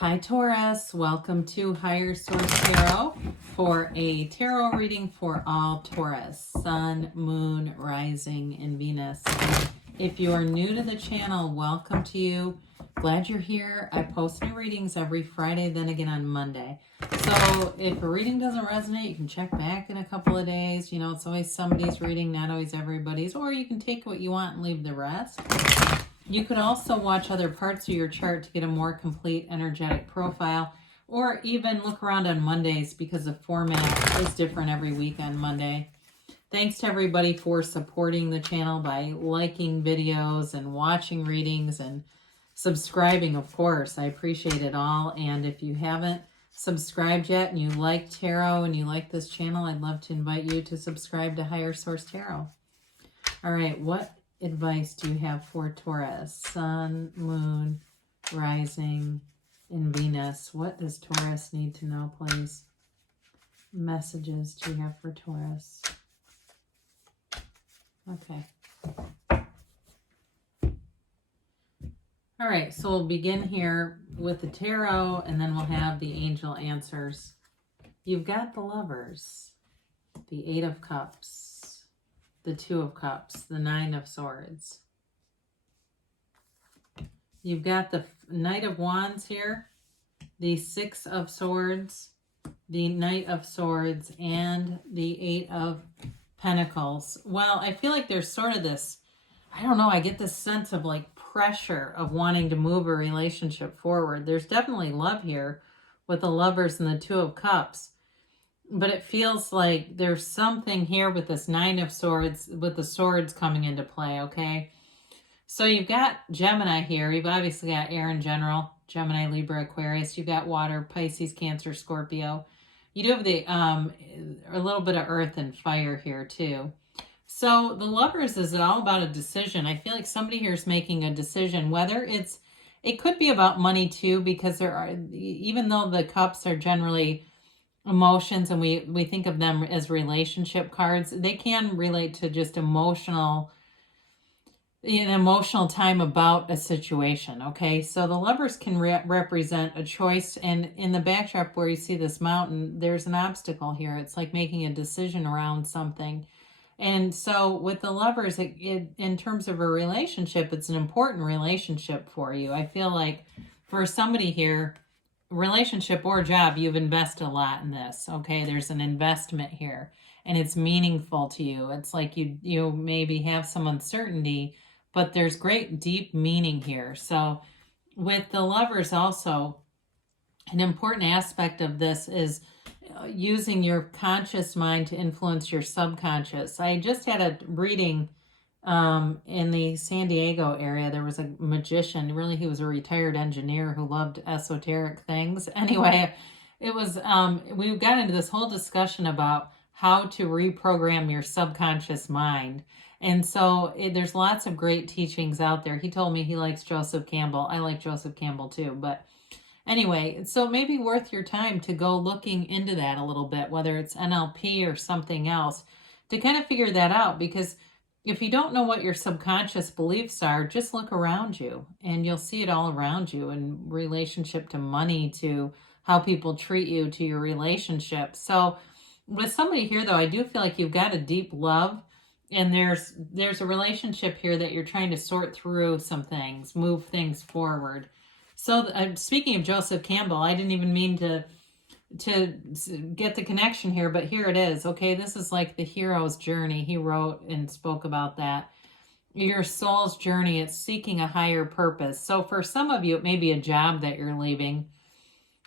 Hi Taurus, welcome to Higher Source Tarot for a tarot reading for all Taurus, Sun, Moon, Rising, and Venus. If you are new to the channel, welcome to you. Glad you're here. I post new readings every Friday, then again on Monday. So if a reading doesn't resonate, you can check back in a couple of days. You know, it's always somebody's reading, not always everybody's, or you can take what you want and leave the rest. You could also watch other parts of your chart to get a more complete energetic profile, or even look around on Mondays because the format is different every week on Monday. Thanks to everybody for supporting the channel by liking videos and watching readings and subscribing, of course. I appreciate it all. And if you haven't subscribed yet and you like tarot and you like this channel, I'd love to invite you to subscribe to Higher Source Tarot. All right, what advice do you have for Taurus? Sun, Moon, Rising, and Venus. What does Taurus need to know, please? Messages do you have for Taurus? Okay. All right, so we'll begin here with the tarot, and then we'll have the angel answers. You've got the Lovers, the Eight of Cups, the Two of Cups, the Nine of Swords. You've got the Knight of Wands here, the Six of Swords, the Knight of Swords, and the Eight of Pentacles. Well, I feel like there's sort of this, I don't know, I get this sense of like pressure of wanting to move a relationship forward. There's definitely love here with the Lovers and the Two of Cups. But it feels like there's something here with this Nine of Swords, with the swords coming into play, okay? So you've got Gemini here. You've obviously got air in general, Gemini, Libra, Aquarius. You've got water, Pisces, Cancer, Scorpio. You do have the a little bit of earth and fire here too. So the Lovers is all about a decision. I feel like somebody here is making a decision, whether it could be about money too, because there are, even though the cups are generally emotions and we think of them as relationship cards, they can relate to just an emotional time about a situation. Okay, so the Lovers can represent a choice, and in the backdrop where you see this mountain, there's an obstacle here. It's like making a decision around something. And so with the Lovers, in terms of a relationship, it's an important relationship for you. I feel like for somebody here, relationship or job, you've invested a lot in this. Okay, there's an investment here and it's meaningful to you. It's like you maybe have some uncertainty, but there's great deep meaning here. So with the Lovers also, an important aspect of this is using your conscious mind to influence your subconscious. I just had a reading in the San Diego area. There was a magician, really he was a retired engineer who loved esoteric things. Anyway, it was we got into this whole discussion about how to reprogram your subconscious mind. And so there's lots of great teachings out there. He told me he likes Joseph Campbell. I like Joseph Campbell too, but anyway, so maybe worth your time to go looking into that a little bit, whether it's NLP or something else, to kind of figure that out. Because if you don't know what your subconscious beliefs are, just look around you and you'll see it all around you, in relationship to money, to how people treat you, to your relationship. So with somebody here though, I do feel like you've got a deep love, and there's a relationship here that you're trying to sort through some things, move things forward. So speaking of Joseph Campbell, I didn't even mean to get the connection here, but here it is. Okay, this is like the hero's journey. He wrote and spoke about that. Your soul's journey, it's seeking a higher purpose. So for some of you, it may be a job that you're leaving.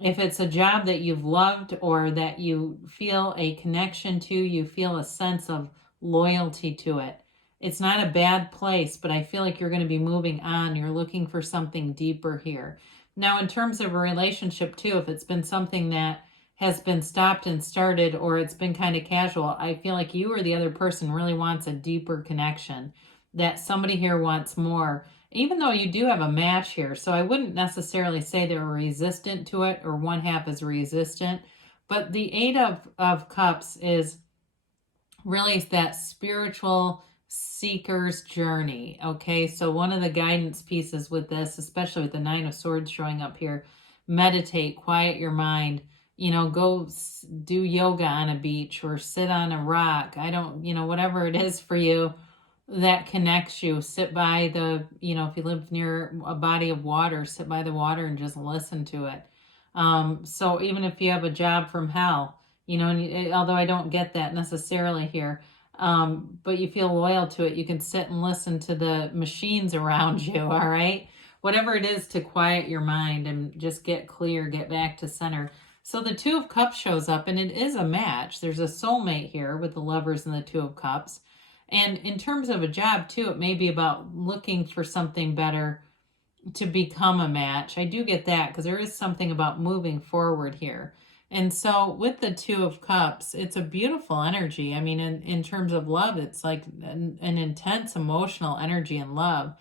If it's a job that you've loved or that you feel a connection to, you feel a sense of loyalty to it. It's not a bad place, but I feel like you're going to be moving on. You're looking for something deeper here. Now, in terms of a relationship too, if it's been something that has been stopped and started, or it's been kind of casual, I feel like you or the other person really wants a deeper connection, that somebody here wants more, even though you do have a match here. So I wouldn't necessarily say they're resistant to it, or one half is resistant. But the Eight of Cups is really that spiritual seeker's journey. Okay, so one of the guidance pieces with this, especially with the Nine of Swords showing up here, meditate, quiet your mind, go do yoga on a beach or sit on a rock. I don't, whatever it is for you that connects you. Sit by the, if you live near a body of water, sit by the water and just listen to it. So even if you have a job from hell, and although I don't get that necessarily here, but you feel loyal to it, you can sit and listen to the machines around you, all right? Whatever it is to quiet your mind and just get clear, get back to center. So the Two of Cups shows up, and it is a match. There's a soulmate here with the Lovers and the Two of Cups. And in terms of a job, too, it may be about looking for something better to become a match. I do get that because there is something about moving forward here. And so with the Two of Cups, it's a beautiful energy. I mean, in terms of love, it's like an intense emotional energy and love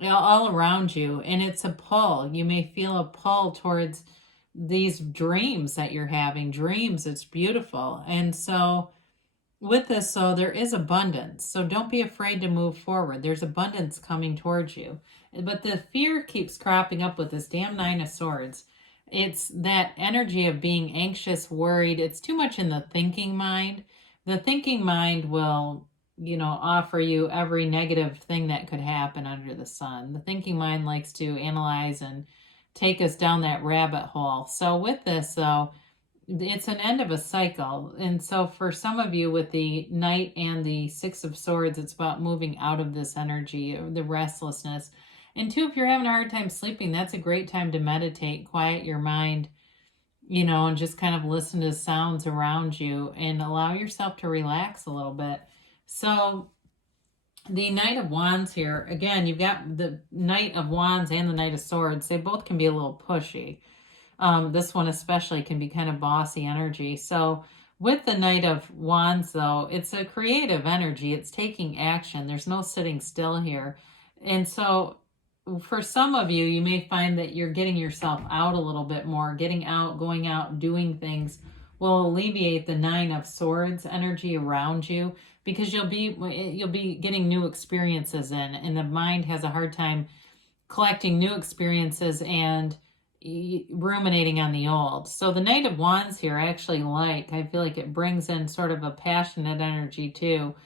all around you. And it's a pull. You may feel a pull towards these dreams that you're having. Dreams, it's beautiful. And so with this, so there is abundance. So don't be afraid to move forward. There's abundance coming towards you. But the fear keeps cropping up with this damn Nine of Swords. It's that energy of being anxious, worried. It's too much in the thinking mind. The thinking mind will, offer you every negative thing that could happen under the sun. The thinking mind likes to analyze and take us down that rabbit hole. So with this, though, it's an end of a cycle. And so for some of you with the Knight and the Six of Swords, it's about moving out of this energy, the restlessness. And two, if you're having a hard time sleeping, that's a great time to meditate, quiet your mind, and just kind of listen to sounds around you and allow yourself to relax a little bit. So the Knight of Wands here, again, you've got the Knight of Wands and the Knight of Swords. They both can be a little pushy. This one especially can be kind of bossy energy. So with the Knight of Wands, though, it's a creative energy. It's taking action. There's no sitting still here. And so for some of you, you may find that you're getting yourself out a little bit more. Getting out, going out, doing things will alleviate the Nine of Swords energy around you, because you'll be getting new experiences in, and the mind has a hard time collecting new experiences and ruminating on the old. So the Knight of Wands here, I feel like it brings in sort of a passionate energy too.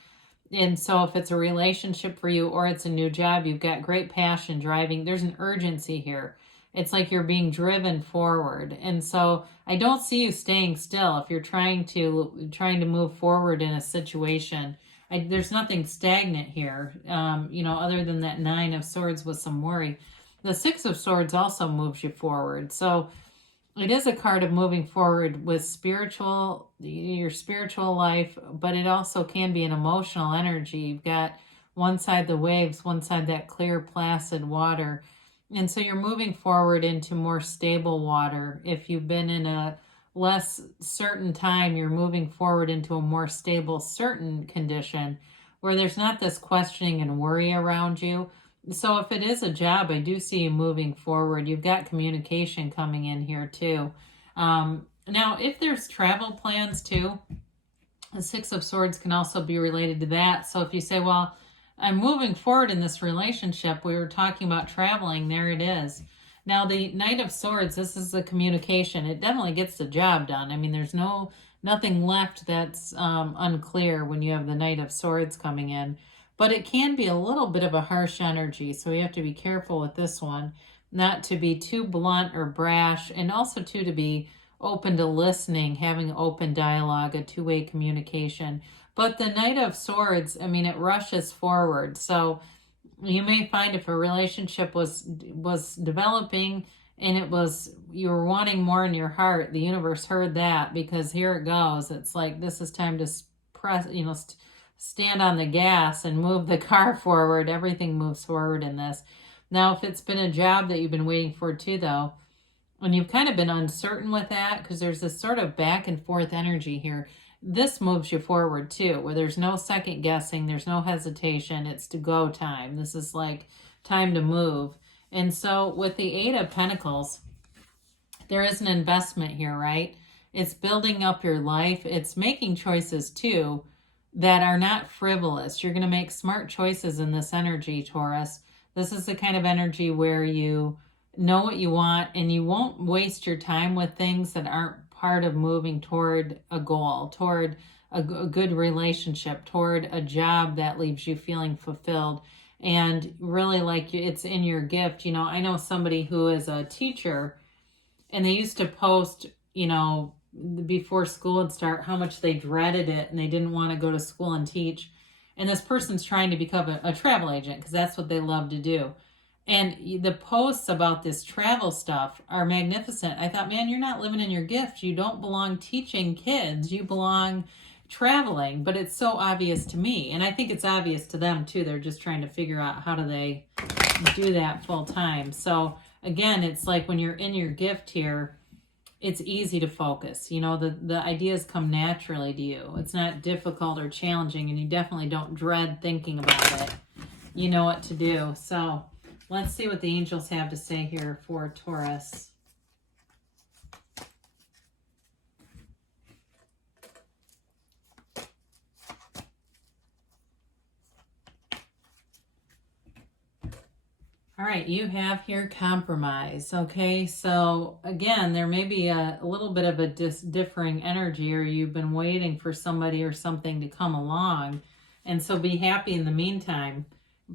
And so if it's a relationship for you or it's a new job, you've got great passion driving. There's an urgency here. It's like you're being driven forward. And so I don't see you staying still if you're trying to move forward in a situation. There's nothing stagnant here, other than that Nine of Swords with some worry. The Six of Swords also moves you forward. So it is a card of moving forward with your spiritual life, but it also can be an emotional energy. You've got one side the waves, one side that clear, placid water. And so you're moving forward into more stable water. If you've been in a less certain time, you're moving forward into a more stable, certain condition where there's not this questioning and worry around you. So if it is a job, I do see you moving forward. You've got communication coming in here too. Now, if there's travel plans too, the Six of Swords can also be related to that. So if you say, well, I'm moving forward in this relationship, we were talking about traveling, there it is. Now, the Knight of Swords, this is the communication. It definitely gets the job done. I mean, there's nothing left that's unclear when you have the Knight of Swords coming in. But it can be a little bit of a harsh energy, so you have to be careful with this one, not to be too blunt or brash, and also too to be open to listening, having open dialogue, a two-way communication. But the Knight of Swords, I mean, it rushes forward. So you may find if a relationship was developing and you were wanting more in your heart, the universe heard that, because here it goes. It's like, this is time to press, stand on the gas and move the car forward. Everything moves forward in this. Now, if it's been a job that you've been waiting for too, though, and you've kind of been uncertain with that, because there's this sort of back and forth energy here, this moves you forward too, where there's no second guessing, there's no hesitation, it's to go time. This is like time to move. And so with the Eight of Pentacles, there is an investment here, right? It's building up your life. It's making choices too that are not frivolous. You're going to make smart choices in this energy, Taurus. This is the kind of energy where you know what you want, and you won't waste your time with things that aren't part of moving toward a goal, toward a good relationship, toward a job that leaves you feeling fulfilled. And really, like, it's in your gift. You know, I know somebody who is a teacher, and they used to post, you know, before school would start, how much they dreaded it and they didn't want to go to school and teach. And this person's trying to become a travel agent because that's what they love to do. And the posts about this travel stuff are magnificent. I thought, man, you're not living in your gift. You don't belong teaching kids. You belong traveling. But it's so obvious to me. And I think it's obvious to them too. They're just trying to figure out how do they do that full time. So again, it's like when you're in your gift here, it's easy to focus. You know, the ideas come naturally to you. It's not difficult or challenging, and you definitely don't dread thinking about it. You know what to do. So let's see what the angels have to say here for Taurus. All right, you have here compromise. Okay, so again, there may be a little bit of a differing energy, or you've been waiting for somebody or something to come along. And so be happy in the meantime.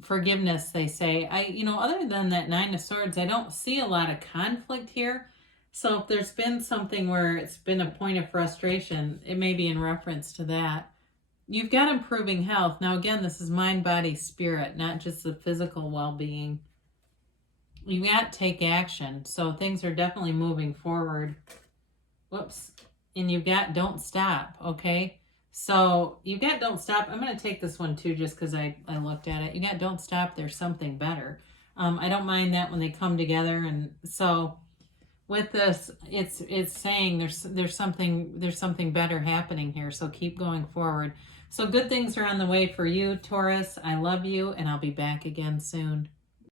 Forgiveness, they say. Other than that Nine of Swords, I don't see a lot of conflict here. So if there's been something where it's been a point of frustration, it may be in reference to that. You've got improving health. Now, again, this is mind, body, spirit, not just the physical well-being. You got to take action. So things are definitely moving forward. Whoops. And you've got don't stop, okay? So you got don't stop. I'm going to take this one too just because I looked at it. You got don't stop. There's something better. I don't mind that when they come together. And so with this, it's saying there's something better happening here. So keep going forward. So good things are on the way for you, Taurus. I love you, and I'll be back again soon.